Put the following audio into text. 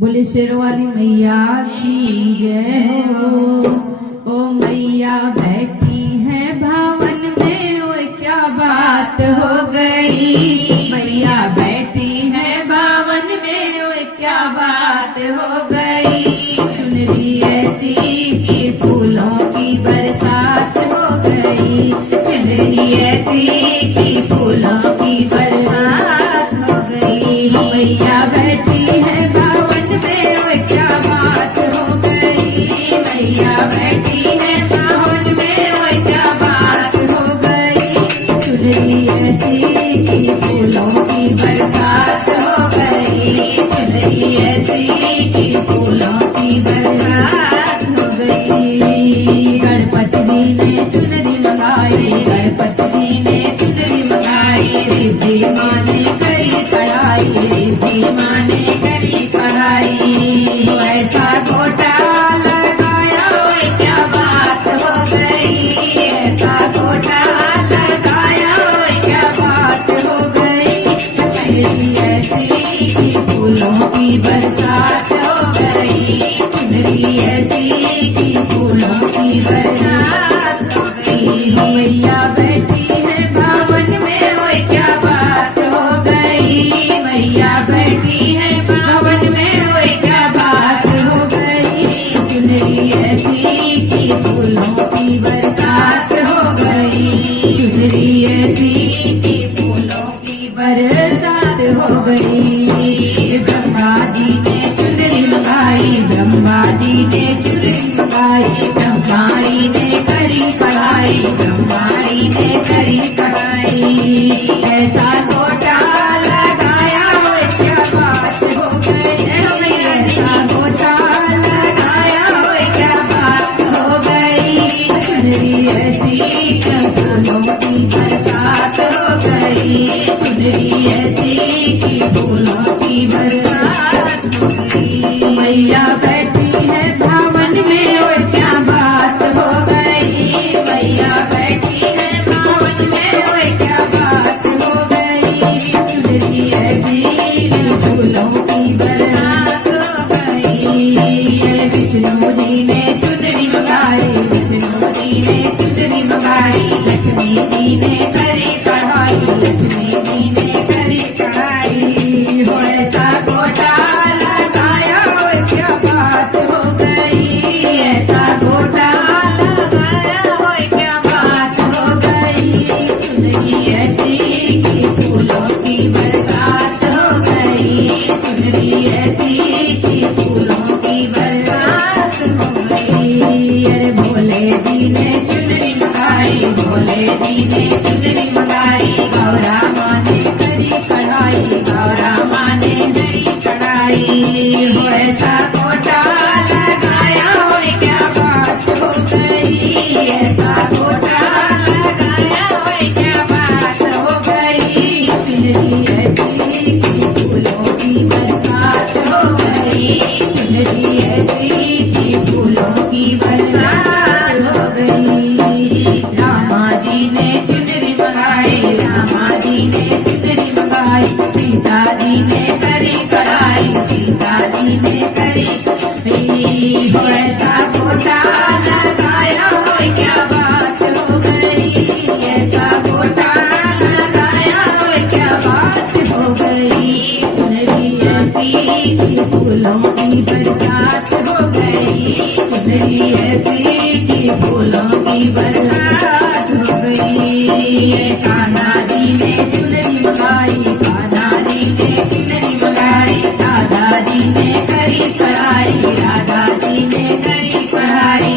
बोले शेरवाली मैया की जय हो। ओ मैया बैठी है भवन में, ओ क्या बात हो गई। मैया बैठी है भवन में, ओ क्या बात हो गई। चुनरी ऐसी कि फूलों की बरसात हो गई। चुनरी ऐसी कि फूलों की बरसात हो गई। मैया बैठी है भवन में, ओ क्या बात हो गई। मैया बैठी है भवन में, ओ क्या बात हो गई। चुनरी ऐसी कि फूलों की बरसात हो गई। चुनरी ऐसी कि फूलों की बरसात हो गई। गणपति जी ने चुनरी मंगाई, गणपति जी ने चुनरी मंगाई। रिद्धि माँ ने करी कढ़ाई, रिद्धि माँ ने करी कढ़ाई। ऐसा गोटा लगाया, ओए क्या बात हो गई। ऐसा गोटा लगाया, ओए क्या बात हो गई। चुनरी ऐसी कि फूलों की बरसात हो गई। चुनरी ऐसी कि फूलों की बरसात हो गई। मैया बैठी है भवन में, ओए क्या बात हो गई। मैया बैठी है भवन में, ओए क्या बात हो गई। चुनरी ऐसी कि फूलों की बरसात हो गई। चुनरी ऐसी कि फूलों की बरसात हो गई। ब्रह्मा जी ने चुनरी मंगाई, ब्रह्मा जी ने चुनरी मंगाई। ब्रह्माणी ने करी कढ़ाई, ब्रह्माणी ने करी कढ़ाई। ऐसा गोटा लगाया, ओए क्या बात हो गई। ऐसा गोटा लगाया, ओए क्या बात हो गई। चुनरी ऐसी कि फूलों की बरसात हो गई। चुनरी ऐसी कि फूलों की बरसात हो गई। मैया बैठी है भवन में, और क्या बात हो गई। मैया बैठी है भवन में, और क्या बात हो गई। चुनरी ऐसी कि फूलों की बरसात हो गई। विष्णु जी ने चुनरी मंगाई, विष्णु जी ने चुनरी मंगाई। लक्ष्मी जी ने करी कढ़ाई, लक्ष्मी जी ने करी कढ़ाई। हो ऐसा गोटा लगाया, ओ क्या बात हो गई। ऐसा गोटा लगाया, ओ क्या बात हो गई। चुनरी ऐसी कि फूलों की बरसात हो गई। चुनरी ऐसी कि फूलों की बरसात हो गई। अरे भोले जी ने चुनरी मंगाई, भोले जी ने चुनरी मंगाई। गौरा माँ ने करी कढ़ाई, गौरा माँ ने करी कढ़ाई। हो ऐसा गोटा लगाया, ओए क्या बात हो गई। ऐसा गोटा लगाया, ओए क्या बात हो गई। चुनरी ऐसी कि फूलों की बरसात हो गई। चुनरी ऐसी कि फूलों की बरसात हो गई। रामा जी ने चुनरी मंगाई, रामा जी ने चुनरी मंगाई। सीता जी ने करी कढ़ाई, सीता जी ने करी कढ़ाई। हो ऐसा गोटा लगाया, ओए क्या बात हो गई। ऐसा गोटा लगाया, ओए क्या बात हो गई। चुनरी ऐसी कि फूलों की बरसात हो गई। चुनरी ऐसी कि फूलों की बरसात हो गई। कान्हा जी ने चुनरी मंगाई, कान्हा जी ने चुनरी मंगाई। राधा जी ने करी कढ़ाई, राधा जी ने करी कढ़ाई।